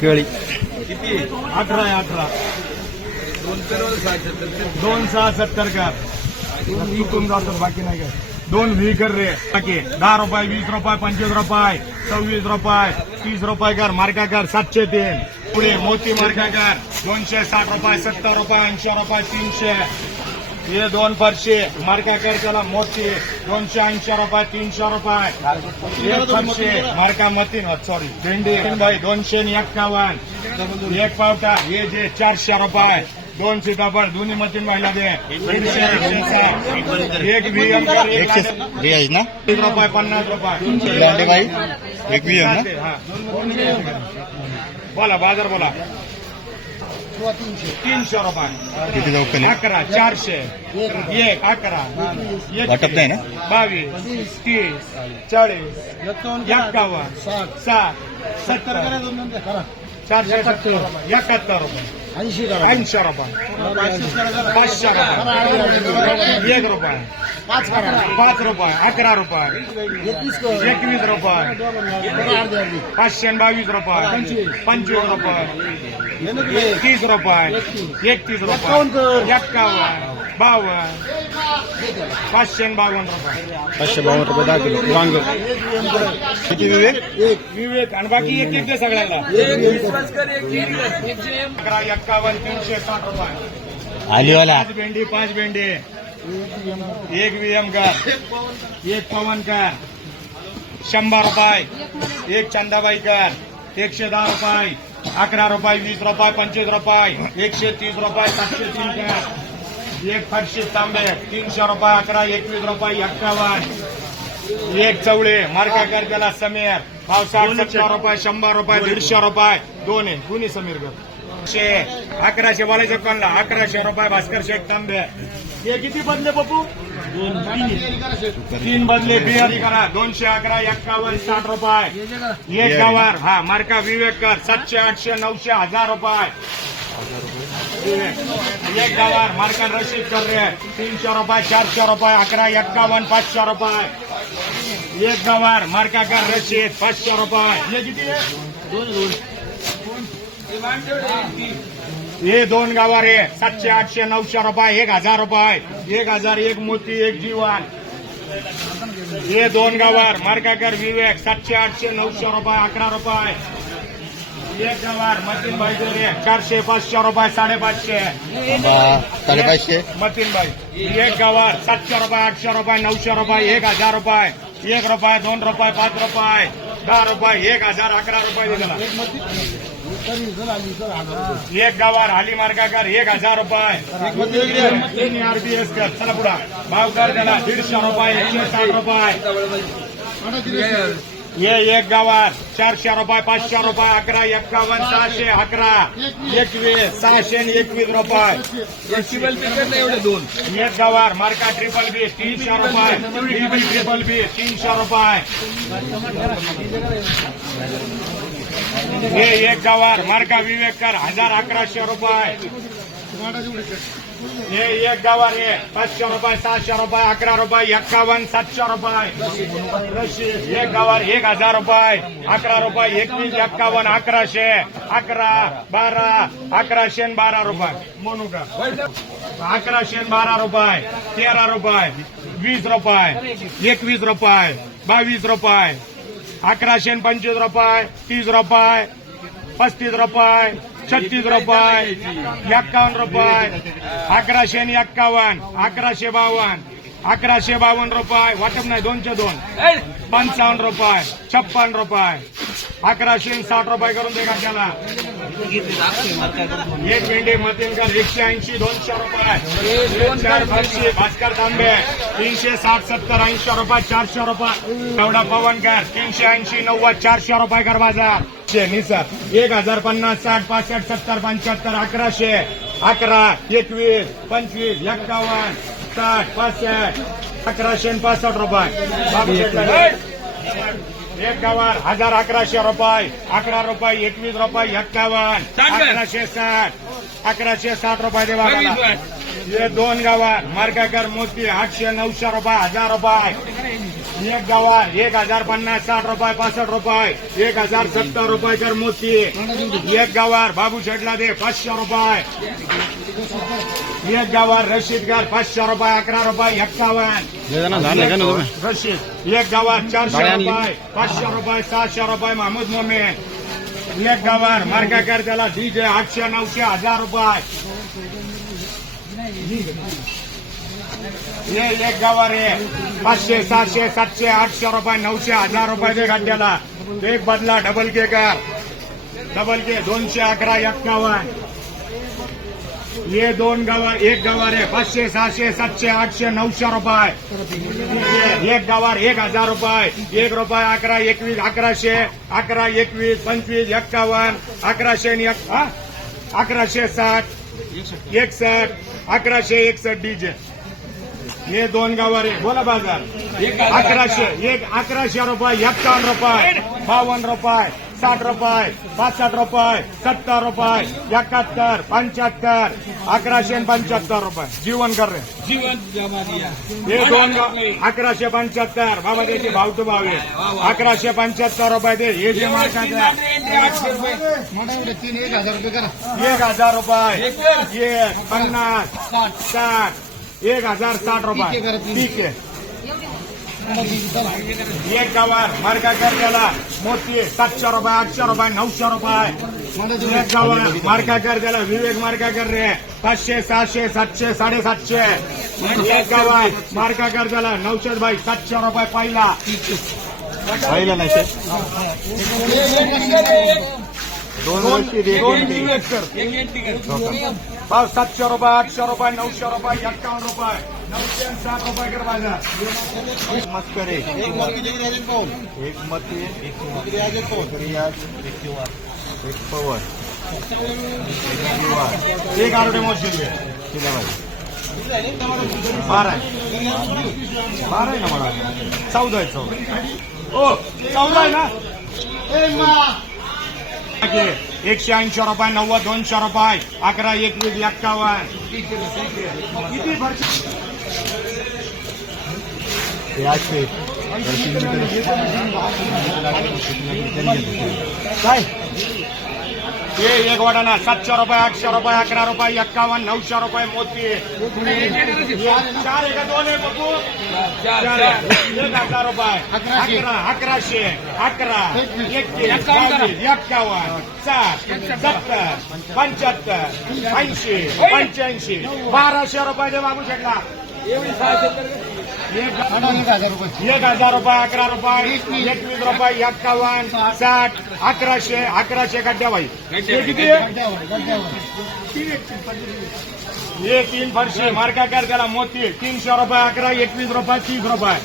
केळी किती? अठरा आहे अठरा. दोन सहा सत्तर का? इथून जातो बाकी नाही काय. दोन व्ही कर रे. बाकी. दहा रुपये वीस रुपये पंचवीस रुपये सव्वीस रुपये तीस रुपये कर मार्का कर सातशे तीन. पुढे मोती मार्का कर. दोनशे साठ रुपये सत्तर रुपये ऐंशी रुपये तीनशे. हे दोन फरशे मार्का कर त्याला मोती दोनशे ऐंशी रुपये तीनशे रुपये. एक फरशे मार्का मतीन सॉरी भेंडी भाई दोनशे आणि एक्कावन्न. एक पावटा. हे जे चारशे रुपये दोन सीताफळ दोन्ही मतीन व्हायला दे. दीडशे एकशे सहा. एक व्हीएम कर, एक एकशे लांडे. हे आहे ना? तीस रुपये पन्नास रुपये. लांडे बाई एक बी आहे ना हा. बोला बाजार बोला. तीनशे रुपये. किती जाऊ अकरा चारशे. एक अकरा एक वाटप नाही ना? बावीस तीस चाळीस एक्कावन्न साठ. सत्तर चारशे एकाहत्तर रुपये. ऐंशी ऐंशी रुपये. पाचशे रुपये एक रुपये. पाच पाच रुपये. अकरा रुपये. एकवीस रुपये. पाचशे बावीस रुपये. पंचवीस. रुपये. तीस रुपये. एकतीस. रुपये. एक्कावन्न बावन्न पाचशे आणि बावन्न रुपये. पाचशे बावन्न रुपये दहा किलो. वांग. किती विवेक? एक विवेक. आणि बाकी एक एक सगळ्याला. अकरा एक्कावन्न तीनशे साठ रुपये. आलीवाला. पाच भेंडी पाच भेंडी. एक व्हीएम कर. एक पवन कर. शंभर रुपये. एक चंदाबाई कर. एकशे दहा रुपये. अकरा रुपये वीस रुपये पंचवीस रुपये. एकशे तीस रुपये सातशे तीन कर. एक फरशी तांबे तीनशे रुपये अकरा एकवीस रुपये एक्कावन्न. एक चवळे मार्का कर त्याला समीर सत्तर रुपये शंभर रुपये दीडशे रुपये. दोन आहे कुणी समीर शे अकराशे बोलायचं कोणला? अकराशे रुपये भास्कर शेख तांबे. हे किती बदले पप्पू? तीन बदले. बिहारी करा. दोनशे अकरा एक्कावन्न साठ रुपये. एक गवार. हा मार्का विवेकर सातशे आठशे नऊशे हजार रुपये. एक गावार मार्का रशीद कर रे तीनशे रुपये चारशे रुपये अकरा एक्कावन्न पाचशे रुपये। एक गावार मार्का कर रशीद पाचशे रुपये। हे? किती हे दोन गावार आहे सातशे आठशे नऊशे रुपये एक हजार रुपये। एक हजार एक मोती एक जीवन। हे दोन गावार मार्काकर विवेक सातशे आठशे नऊशे रुपये अकरा रुपये। एक गावार मतीन भाई रे चारशे पाचशे रुपये साडेपाचशे. साडेपाचशे. मतीन भाई. एक गावार सातशे रुपये आठशे रुपये नऊशे रुपये एक हजार रुपये. एक रुपये दोन रुपये पाच रुपये. दहा रुपये एक हजार अकरा रुपये दिला एक गावार हाली मार्गाकर एक हजार रुपये. आरबीएस कर चला पुढा. भाव कर त्याला दीडशे रुपये एकशे साठ रुपये. ये एक गावात चारशे रुपये पाचशे रुपये अकरा एक्कावन्न सहाशे अकरा एकवीस सहाशे आणि एकवीस रुपये. एवढे दोन. एक गावार मार्का ट्रिपल बी तीनशे रुपये. बी ट्रिपल बी तीनशे रुपये. हे एक गावार मार्का विवेकर हजार अकराशे रुपये. हे एक गावार हे पाचशे रुपये सहाशे रुपये अकरा रुपये एक्कावन्न सातशे रुपये. रशीद एक गावार एक हजार रुपये अकरा रुपये एकवीस एक्कावन्न अकराशे अकरा बारा अकराशे बारा रुपये. म्हणू का अकराशे बारा रुपये तेरा रुपये वीस रुपये एकवीस रुपये बावीस रुपये अकराशे पंचवीस रुपये तीस रुपये पस्तीस रुपये छत्तीस रुपये एक्कावन्न रुपये अकराशे आणि एक्कावन्न अकराशे बावन्न अकराशे बावन्न रुपये वाटप नाही दोनशे दोन. पंचावन्न रुपये छप्पन रुपये. अकराशे साठ रुपये करून दे का त्याला? एक भेंडी मतीनकर एकशे ऐंशी दोनशे रुपये. भास्कर तांबे. तीनशे साठ सत्तर ऐंशी रुपये चारशे रुपये. तेवढा पवनकर तीनशे ऐंशी नव्वद चारशे रुपये कर बाजार. शे निसर एक हजार पन्नास साठ पासष्ट सत्तर पंच्याहत्तर अकराशे. अकरा एकवीस पंचवीस एक्कावन्न साठ पासष्ट. अकराशे पासष्ट रुपये. एक गावार हजार अकराशे रुपये. अकरा रुपये एकवीस रुपये एक्कावन्न. अकराशे साठ. अकराशे साठ रुपये देवा हे दोन गावात मार्गाकर मोती आठशे नऊशे रुपये हजार रुपये. एक गवार एक हजार पन्नास साठ रुपये पासष्ट रुपये एक हजार सत्तर रुपये तर मोती एक गवार बाबू शेटला दे पाचशे रुपये. एक गवार रशीदगार पाचशे रुपये अकरा रुपये एक्कावन्न रशीद. एक गवार चारशे. रुपये पाचशे रुपये सहाशे रुपये महमूद मोमेन. एक गवार मार्गा कर त्याला डीजे आठशे नऊशे हजार रुपये. ये एक गवार. आहे पाचशे सहाशे सातशे आठशे रुपये नऊशे हजार रुपये दे गाड्याला एक बदला डबल के कर. डबल के दोनशे अकरा एक्कावन्न ये दोन गवार एक गवार आहे पाचशे सहाशे सातशे आठशे नऊशे रुपये. एक गवार एक हजार रुपये. एक रुपये अकरा एकवीस अकराशे अकरा एकवीस पंचवीस एक्कावन्न अकराशे आणि एक- अकराशे साठ एकसष्ट अकराशे एकसष्ट डीजे. हे दोन गावार आहे बोला बाजार. अकराशे एक अकराशे रुपये एक्कावन्न रुपये बावन्न रुपये साठ रुपये पासष्ट रुपये सत्तर रुपये एकाहत्तर पंच्याहत्तर अकराशे पंच्याहत्तर रुपये. जीवन कर रे. हे दोन गाव अकराशे पंच्याहत्तर बाबा त्याचे भाव तो भाव आहे. अकराशे पंच्याहत्तर रुपये दे हे जे एक हजार रुपये करा. एक हजार रुपये. एक पन्नास साठ एक हजार साठ रुपये. ठीक आहे. एक गवार मार्का कर त्याला मोती सातशे रुपये आठशे रुपये नऊशे रुपये. एक गवार मार्का कर त्याला विवेक मार्का कर रे. पाचशे सहाशे सातशे साडेसातशे. एक गवार मार्का कर त्याला नऊशे बाई सातशे रुपये पहिला. पहिला नाही दोन वर्षी भाव सातशे रुपये आठशे रुपये नऊशे रुपये एक्कावन्न रुपये. नऊशे साठ रुपये कर बाजार. एक मत करे. एक मत ये, एक रियाज एक पवन एक मोर्चे शिलाबाई. बारा आहे. बारा आहे ना मला? चौदा आहे चौदा. ओ चौदा आहे ना. एकशे ऐंशी रुपये नव्वद दोनशे रुपये अकरा एकवीस एक्कावन्न. किती आठशे. काय? हे एक वाटाणा सातशे रुपये आठशे रुपये अकरा रुपये एक्कावन्न नऊशे रुपये मोती. चार चार. एक अकरा अकराशे. अकरा एकतीस एक्कावन्न साठ सत्तर पंच्याहत्तर ऐंशी पंच्याऐंशी. बाराशे रुपये दे बाबू शेटला एक एक हजार रुपये एक अकरा रुपये एकवीस रुपये एक्कावन्न साठ अकराशे अकराशे गड्ड्या बाई हे किती? हे तीन फरशे मार्का कर त्याला मोती तीनशे रुपये अकरा एकवीस रुपये तीस रुपये.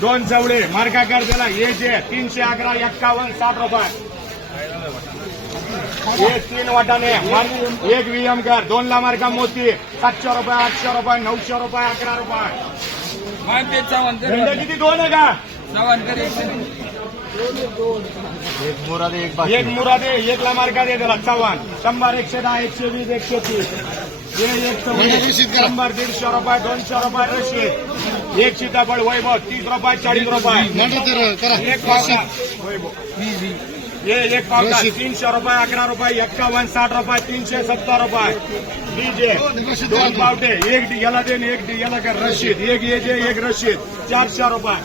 दोन चवडे मार्का कर त्याला हे जे तीनशे अकरा एक्कावन्न साठ रुपये. हे तीन वाटाणे वन- एक व्हीएम कर दोन ला मार्का मोती सातशे रुपये आठशे रुपये नऊशे रुपये अकरा रुपये. भेंडे किती दोन आहे का? एक. मुरादे एक बाकी. एक मुरादे एक ला मार्का दे त्याला चव्हाण. शंभर एकशे दहा एकशे वीस एकशे तीस. हे एक चौघडे. शंभर दीडशे रुपये दोनशे रुपये रशीद एक सीताफळ वैभव तीस रुपये चाळीस रुपये. करा. एक वैभव. हे एक रशीद. तीनशे रुपये अकरा रुपये एक्कावन्न साठ रुपये तीनशे सत्तर रुपये. डीजे दोन पावटे एक डी याला दे आणि एक डी याला कर रशीद. एक ये जे एक रशीद. चारशे रुपये.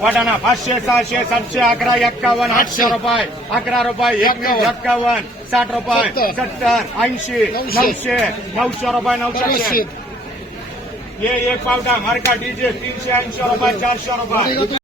वाटाणा पाचशे सहाशे सातशे अकरा एक्कावन्न आठशे रुपये. अकरा रुपये एकवीस एक्कावन्न साठ रुपये सत्तर. ऐंशी नऊशे. नऊशे रुपये नऊशे. हे एक पावटा मार्का डीजे तीनशे ऐंशी रुपये चारशे रुपये.